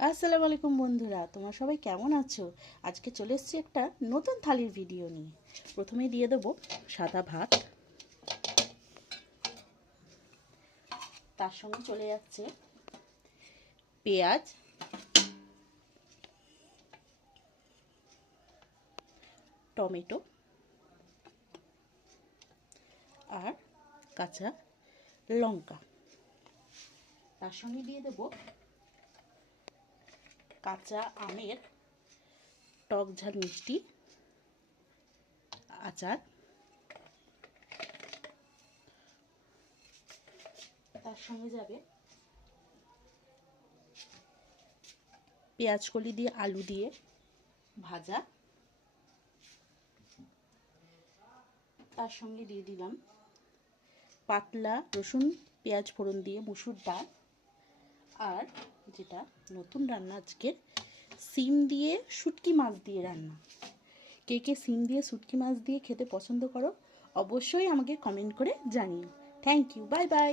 আসসালামু আলাইকুম বন্ধুরা, তোমরা সবাই কেমন আছো? আজকে চলে এসেছি একটা নতুন থালির ভিডিও নিয়ে। প্রথমেই দিয়ে দেবো সাদা ভাত, তার সঙ্গে চলে যাচ্ছে পেঁয়াজ, টমেটো আর কাঁচা লঙ্কা। তার সঙ্গে দিয়ে দেবো কাঁচা আমের টক ঝাল মিষ্টি আচার। তার সঙ্গে যাবে পেঁয়াজ কলি দিয়ে আলু দিয়ে ভাজা। তার সঙ্গে দিয়ে দিলাম পাতলা রসুন পেঁয়াজ ফোড়ন দিয়ে মুসুর ডাল, আর যেটা নতুন রান্না আজকের, সিম দিয়ে শুটকি মাছ দিয়ে রান্না। কে কে সিম দিয়ে শুটকি মাছ দিয়ে খেতে পছন্দ করো অবশ্যই আমাকে কমেন্ট করে জানিও। Thank you, bye by.